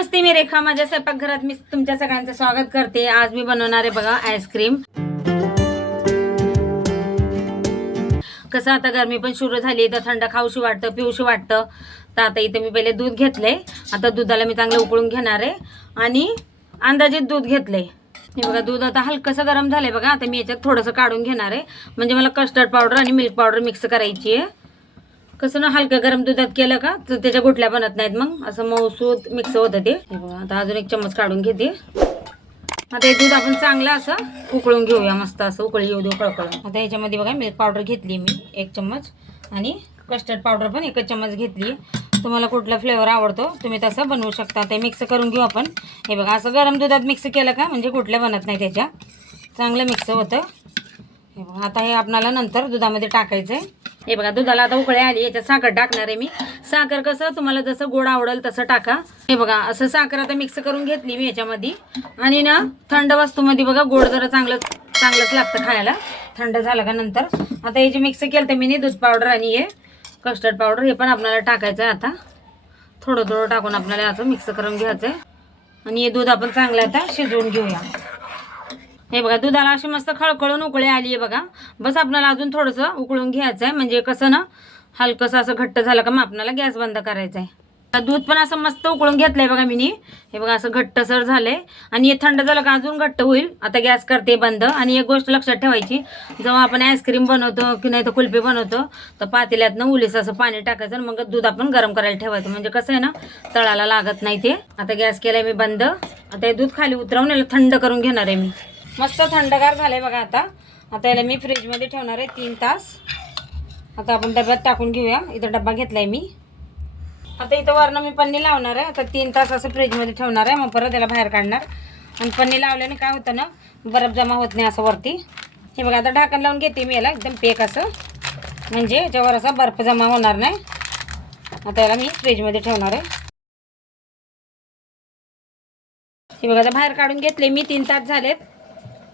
नमस्ते मी रेखा, माझ्या स्वयंपाकघरात मी तुमच्या सगळ्यांचं स्वागत करते। आज मी बनवणार आहे बघा आईस्क्रीम। कसं आता गरमी पण सुरू झाली तर थंड खाऊशी वाटतं, पिऊशी वाटतं। तर आता इथे मी पहिले दूध घेतले। आता दुधाला मी चांगलं उकळून घेणार आहे आणि अंदाजित दूध घेतले। हे बघा दूध आता हलकसं गरम झालंय बघा। आता मी याच्यात थोडंसं काढून घेणार आहे, म्हणजे मला कस्टर्ड पावडर आणि मिल्क पावडर मिक्स करायची आहे। कसं ना हलकं गरम दुधात केलं का तर त्याच्या गुठल्या बनत नाहीत, मग असं मऊसूत मिक्स होतं ते। आता अजून एक चम्मच काढून घेते। आता हे दूध आपण चांगलं असं उकळून घेऊया, मस्त असं उकळी येऊ देऊ कळकळून। आता याच्यामध्ये बघा मिल्क पावडर घेतली मी 1 चम्मच आणि कस्टर्ड पावडर पण 1 चम्मच घेतली। तुम्हाला कुठला फ्लेवर आवडतो तुम्ही तसं बनवू शकता। ते मिक्स करून घेऊ आपण। हे बघा असं गरम दुधात मिक्स केलं का म्हणजे कुठल्या बनत नाही, त्याच्या चांगलं मिक्स होतं। हे बघा आता हे आपल्याला नंतर दुधामध्ये टाकायचं आहे। हे बघा दुधाला आता उकळी आली, याच्यात साखर टाकणार आहे मी। साखर कसं तुम्हाला जसं गोड आवडेल तसं टाका। हे बघा असं साखर आता मिक्स करून घेतली मी याच्यामध्ये। आणि ना थंड वस्तूमध्ये बघा गोड जरा चांगलंच लागतं खायला, थंड झालं का नंतर। आता हे जे मिक्स केलं तर मी दूध पावडर आणि हे कस्टर्ड पावडर हे पण आपल्याला टाकायचं आहे। आता थोडं थोडं टाकून आपल्याला असं मिक्स करून घ्यायचं आहे आणि हे दूध आपण चांगलं आता शिजवून घेऊया। हे बघा दुधाला अशी मस्त खळखळून उकळी आली आहे बघा। बस आपल्याला अजून थोडंसं उकळून घ्यायचं आहे, म्हणजे कसं ना हलकंसं असं घट्ट झालं का मग आपल्याला गॅस बंद करायचा आहे। दूध पण असं मस्त उकळून घेतलंय बघा मी। हे बघा असं घट्टसर झालंय आणि हे थंड झालं का अजून घट्ट होईल। आता गॅस करते बंद। आणि एक गोष्ट लक्षात ठेवायची, जेव्हा आपण आईस्क्रीम बनवतो की नाही तर कुल्फी बनवतो तर पातेल्यातनं उलीस असं पाणी टाकायचं आणि मग दूध आपण गरम करायला ठेवायचं, म्हणजे कसं आहे ना तळाला लागत नाही ते। आता गॅस केलाय मी बंद। आता हे दूध खाली उतरवून याला थंड करून घेणार आहे मी। मस्त थंडगार झालंय बघा। आता याला मी फ्रीजमध्ये ठेवणार आहे 3 तास। आता आपण डब्यात टाकून घेऊया। इथं डब्बा घेतलाय मी। आता इथं वरनं मी पन्नी लावणार आहे। आता 3 तास असं फ्रीजमध्ये ठेवणार आहे, मग परत याला बाहेर काढणार। आणि पन्नी लावल्याने काय होतं ना बर्फ जमा होत नाही असं वरती। हे बघा आता ढाकण लावून घेते मी याला एकदम पेक असं, म्हणजे याच्यावर असा बर्फ जमा होणार नाही। आता याला मी फ्रीजमध्ये ठेवणार आहे। हे बघा आता बाहेर काढून घेतले मी, 3 तास झालेत।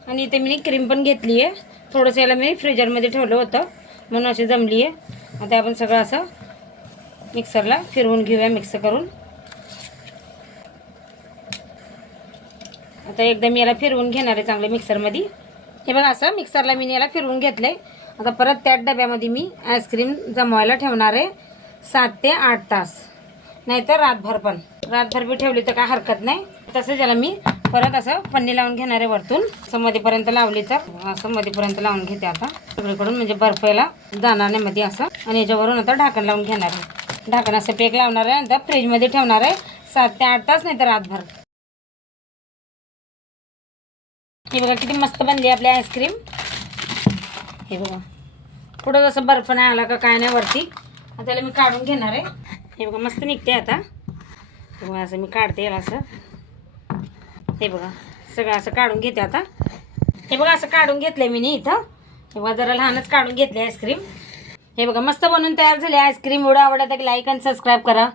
आणि इथे मी क्रीम पण घेतली आहे। थोडंसं याला मी फ्रीजरमध्ये ठेवलं होतं म्हणून अशी जमली आहे। आता आपण सगळं असं मिक्सरला फिरवून घेऊया मिक्स करून। आता एकदा मी याला फिरवून घेणार आहे चांगलं मिक्सरमध्ये। हे बघा असं मिक्सरला मी याला फिरवून घेतलं आहे। आता परत त्याच डब्यामध्ये मी आईस्क्रीम जमवायला ठेवणार आहे 7 ते 8 तास, नाहीतर रातभर पण। रातभर बी ठेवली तर काय हरकत नाही। तसंच याला मी परत असं पन्नी लावून घेणार आहे वरतून। असं मध्येपर्यंत लावली तर असं मध्येपर्यंत लावून घेते आता सगळीकडून, म्हणजे बर्फ याला जाणार नाही मध्ये असं। आणि याच्यावरून आता ढाकण लावून घेणार आहे। ढाकण असं पेक लावणार आहे, नंतर फ्रीजमध्ये ठेवणार आहे 7 ते 8 तास, नाही तर रातभर। हे बघा किती मस्त बनली आपली आईस्क्रीम। हे बघा पुढं जसं बर्फ नाही आला का काय नाही वरती। आता त्याला मी काढून घेणार आहे। हे बघा मस्त निघते आता। हे बघा असं मी काढते याला असं। हे बघा सगळं असं काढून घेते आता। हे बघा असं काढून घेतलंय मी इथं। हे बघा जरा लहानच काढून घेतली आईस्क्रीम। हे बघा मस्त बनवून तयार झाली आईस्क्रीम। एवढं आवडत की लाईक आणि सबस्क्राईब करा।